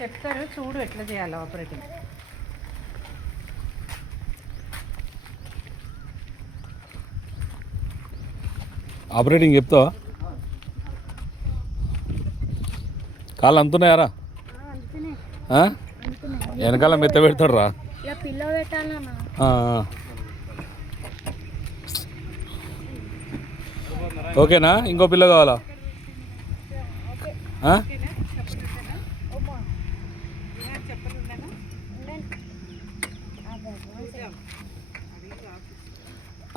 చెప్తారు చూడు ఎట్లా చేయాలి ఆపరేటింగ్. ఆపరేటింగ్ చెప్తావా? కాళ్ళు అంతున్నాయారా? వెనకాల మెత్త పెడతాడు రా. ఓకేనా? ఇంకో పిల్ల కావాలా?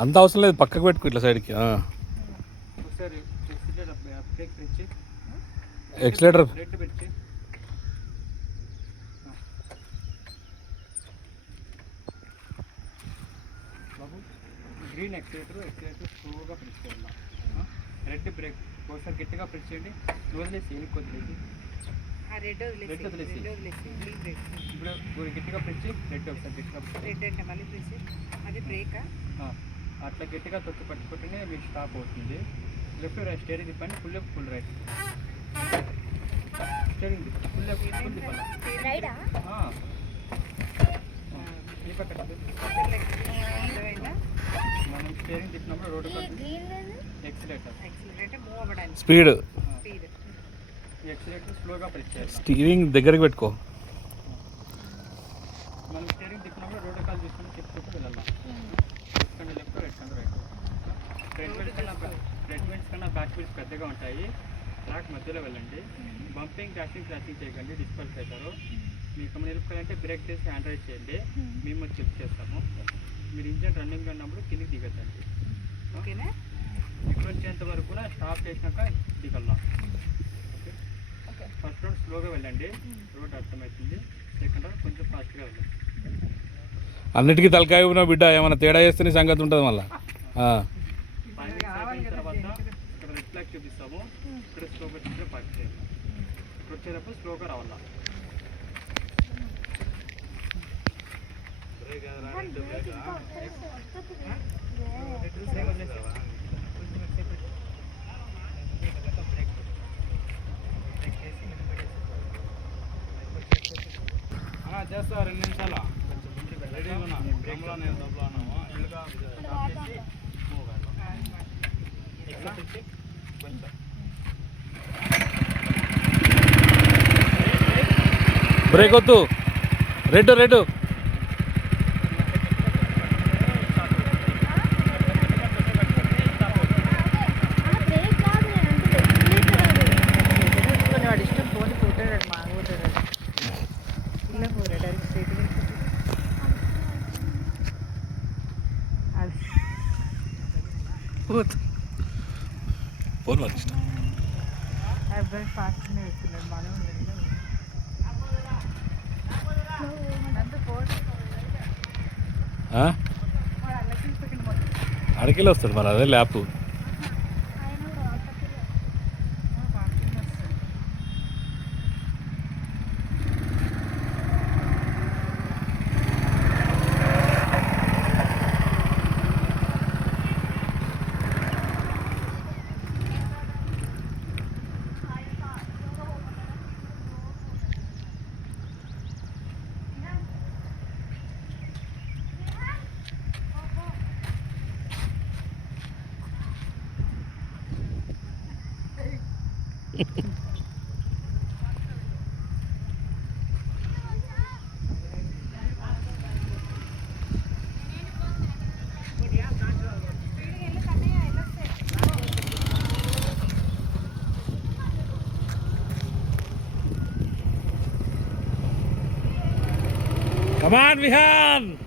అంత అవసరం లేదు, పక్కకు పెట్టుకో ఇట్లా సైడ్కి. ఎక్సలేటర్ గ్రీన్ ఎక్సలేటర్ స్లోగా ప్రెస్ చేయాలి. రెడ్ బ్రేక్ ఒకసారి గట్టిగా ప్రెస్ చేయండి. వదిలేసి ఎనికి వదిలేసి రెడ్ వదిలేసి ఇప్పుడు గట్టిగా ప్రెస్ చేసి రెడ్ ఒకసారి గట్టిగా రెడ్ అంటే మళ్ళీ ప్రెస్ అది బ్రేక్. అట్లా గట్టిగా తొక్కి పట్టుకుంటేనే మీకు స్టాప్ అవుతుంది. లెఫ్ట్ రైట్ స్టీరింగ్ తిప్పండి. Full left full right steering తిప్పండి. ఫుల్ లెఫ్ట్ ఫుల్ తిప్పండి. ఈ పక్కన మనం స్టీరింగ్ తిప్పినప్పుడు రోడ్డు ఎక్సిలేటర్ స్పీడ్ ఎక్సిలేటర్ స్లోగా ప్రెస్ చేయాలి. స్టీరింగ్ దగ్గరికి పెట్టుకో. మనం స్టీరింగ్ తిప్పినప్పుడు రోడ్డు కాల్ తీసుకొని తిప్పుకుంటూ వెళ్ళాలి. లెఫ్ట్ రైట్ కంటే రైట్. ఫ్రంట్ వీల్స్ కన్నా బ్యాక్ వీల్స్ పెద్దగా ఉంటాయి. ట్రాక్ మధ్యలో వెళ్ళండి. బంపింగ్ క్రాషింగ్ చేయకండి, డిస్క్వాలిఫై అవుతారు. మీకు నిలుపుకోవాలంటే బ్రేక్ చేసి హ్యాండ్ రైడ్ చేయండి. మేము చెక్ చేస్తాము. మీరు ఇంజన్ రన్నింగ్ ఉన్నప్పుడు కిందికి దిగద్దండి. ఓకేనా? ఇక్కడ వచ్చేంత వరకు కూడా స్టాప్ చేసినాక దిగల్లా. ఓకే. ఫస్ట్ రౌండ్ స్లోగా వెళ్ళండి, రోడ్ అర్థమవుతుంది. సెకండ్ రౌండ్ కొంచెం ఫాస్ట్గా వెళ్ళండి. అన్నిటికీ తలకాయ ఉన్న బిడ్డ ఏమైనా తేడా చేస్తేనే సంగతి ఉంటుంది మళ్ళీ. తర్వాత ఇక్కడ రెడ్ ఫ్లాగ్ చూపిస్తాము. ఇక్కడ స్లోగా వచ్చి పార్క్ చేయాలి. ఇక్కడ వచ్చేటప్పుడు స్లోగా రావాలా. చేస్తా 2 నిమిషాలు రెడీగా ఉన్నా. బ్రేక్లో నేను దబ్బలో ఉన్నాము. ఇళ్ళుగా బ్రేక్ వద్దు. రెడ్ రెడ్ ఫోన్ వాళ్ళు ఇష్టం. అబ్బాయి ఫాస్ట్గానే వెళ్తున్నాడు. మనం అడికెళ్ళి వస్తాడు మరి, అదే ల్యాప్. Come on, Vihan!